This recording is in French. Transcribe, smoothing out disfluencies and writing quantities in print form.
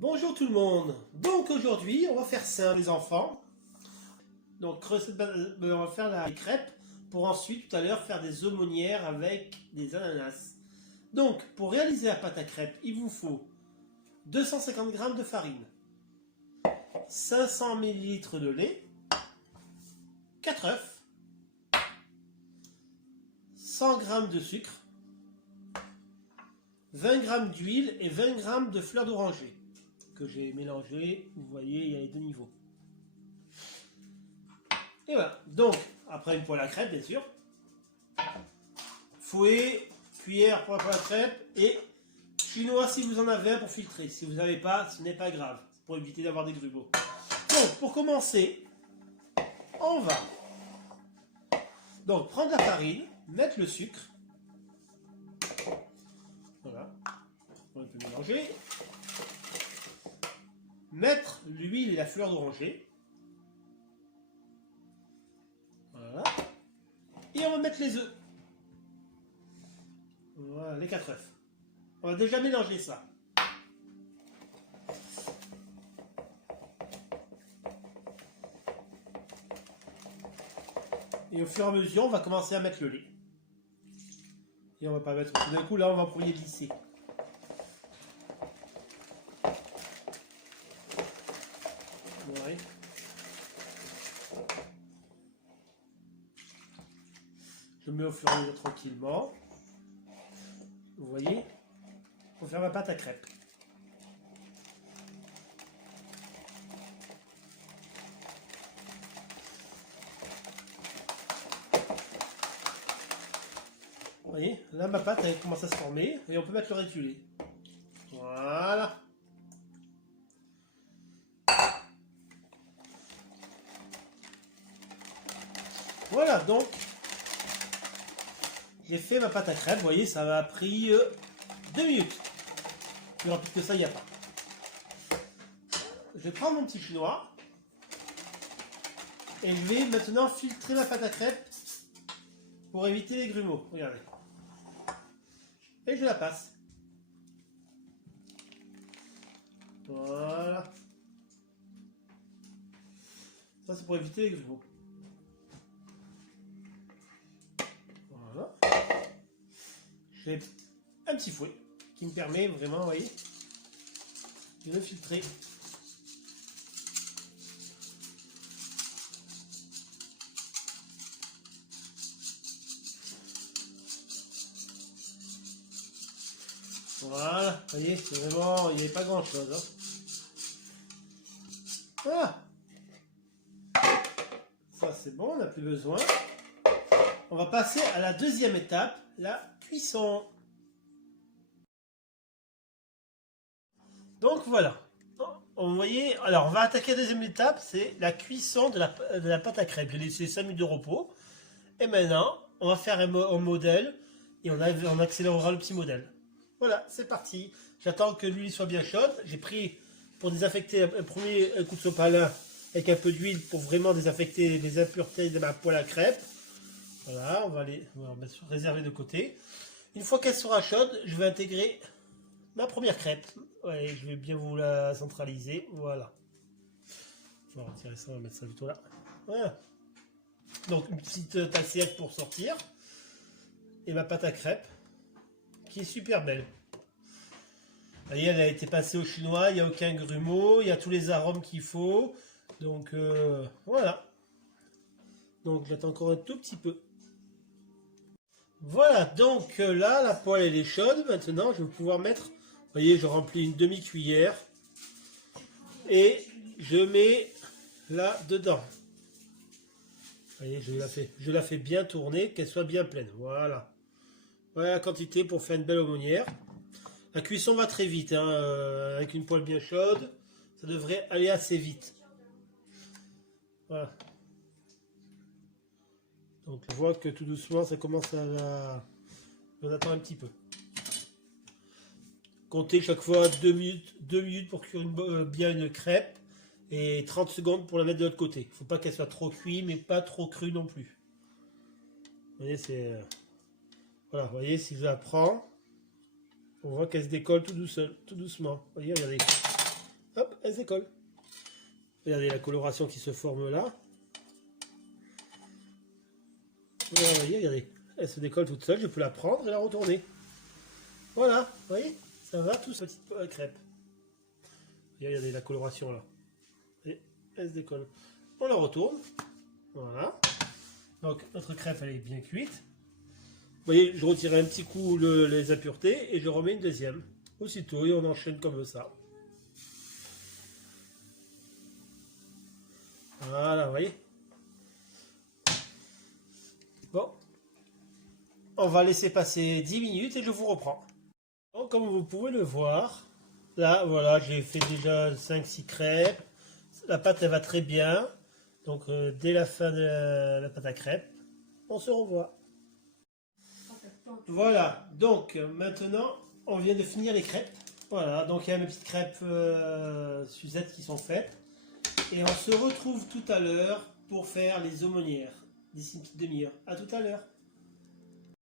Bonjour tout le monde. Donc aujourd'hui, on va faire ça les enfants. Donc on va faire la crêpe pour ensuite tout à l'heure faire des aumônières avec des ananas. Donc pour réaliser la pâte à crêpes, il vous faut 250 g de farine, 500 ml de lait, 4 œufs, 100 g de sucre, 20 g d'huile et 20 g de fleurs d'oranger que j'ai mélangé. Vous voyez, il y a les deux niveaux. Et voilà. Donc, après une poêle à crêpes, bien sûr. Fouet, cuillère pour la poêle à crêpes et chinois si vous en avez un pour filtrer. Si vous n'avez pas, ce n'est pas grave. Pour éviter d'avoir des grumeaux. Donc, pour commencer, on va donc prendre la farine, mettre le sucre. Voilà. On peut mélanger. Mettre l'huile et la fleur d'oranger. Voilà. Et on va mettre les œufs. Voilà, les 4 œufs. On va déjà mélanger ça. Et au fur et à mesure, on va commencer à mettre le lait. Et on va pas mettre tout d'un coup, là on va pour y glisser. Ouais. Je mets au fur et à mesure tranquillement. Vous voyez, pour faire ma pâte à crêpes. Vous voyez, là ma pâte elle commence à se former et on peut mettre le reste du lait. Voilà. Voilà, donc j'ai fait ma pâte à crêpes. Vous voyez, ça m'a pris 2 minutes. Plus rapide que ça, il n'y a pas. Je vais prendre mon petit chinois et je vais maintenant filtrer ma pâte à crêpes pour éviter les grumeaux. Regardez. Et je la passe. Voilà. Ça, c'est pour éviter les grumeaux. Voilà. J'ai un petit fouet qui me permet vraiment, vous voyez, de le filtrer. Voilà, vous voyez, c'est vraiment, il n'y avait pas grand chose. Hein. Voilà. Ça c'est bon, on n'a plus besoin. On va passer à la deuxième étape, la cuisson. Donc voilà. Vous voyez, alors on va attaquer la deuxième étape, c'est la cuisson de la pâte à crêpes. J'ai laissé 5 minutes de repos. Et maintenant, on va faire un modèle et on accélérera le petit modèle. Voilà, c'est parti. J'attends que l'huile soit bien chaude. J'ai pris pour désinfecter un premier coup de sopalin avec un peu d'huile pour vraiment désinfecter les impuretés de ma poêle à crêpes. Voilà, on va réserver de côté. Une fois qu'elle sera chaude, je vais intégrer ma première crêpe. Ouais, je vais bien vous la centraliser. Voilà. On va retirer ça, on va mettre ça plutôt là. Voilà. Donc une petite assiette pour sortir. Et ma pâte à crêpes, qui est super belle. Vous voyez, elle a été passée au chinois, il n'y a aucun grumeau, il y a tous les arômes qu'il faut. Donc voilà. Donc j'attends encore un tout petit peu. Voilà, donc là, la poêle elle est chaude. Maintenant, je vais pouvoir mettre, vous voyez, je remplis une demi-cuillère. Et je mets là dedans. Vous voyez, je la fais bien tourner, qu'elle soit bien pleine. Voilà. Voilà la quantité pour faire une belle aumônière. La cuisson va très vite, hein, avec une poêle bien chaude. Ça devrait aller assez vite. Voilà. Donc je vois que tout doucement ça commence à... On attend un petit peu. Comptez chaque fois 2 minutes pour cuire bien une crêpe. Et 30 secondes pour la mettre de l'autre côté. Il ne faut pas qu'elle soit trop cuite, mais pas trop crue non plus. Vous voyez, c'est... Voilà, vous voyez, si je la prends, on voit qu'elle se décolle tout doucement. Vous voyez, regardez. hop, elles se décollent. Regardez la coloration qui se forme là. Voilà, vous voyez, regardez, elle se décolle toute seule, je peux la prendre et la retourner. Voilà, vous voyez, ça va, tout petite crêpe. Regardez la coloration là. Et elle se décolle. On la retourne. Voilà. Donc notre crêpe elle est bien cuite. Vous voyez, je retire un petit coup les impuretés et je remets une deuxième. Aussitôt, et on enchaîne comme ça. Voilà, vous voyez. Bon. On va laisser passer 10 minutes et je vous reprends. Donc, comme vous pouvez le voir, là, voilà, j'ai fait déjà 5-6 crêpes. La pâte, elle va très bien. Donc, dès la fin de la pâte à crêpes, on se revoit. Voilà, donc maintenant, on vient de finir les crêpes. Voilà, donc il y a mes petites crêpes Suzette qui sont faites. Et on se retrouve tout à l'heure pour faire les aumônières. D'ici une petite demi-heure. À tout à l'heure.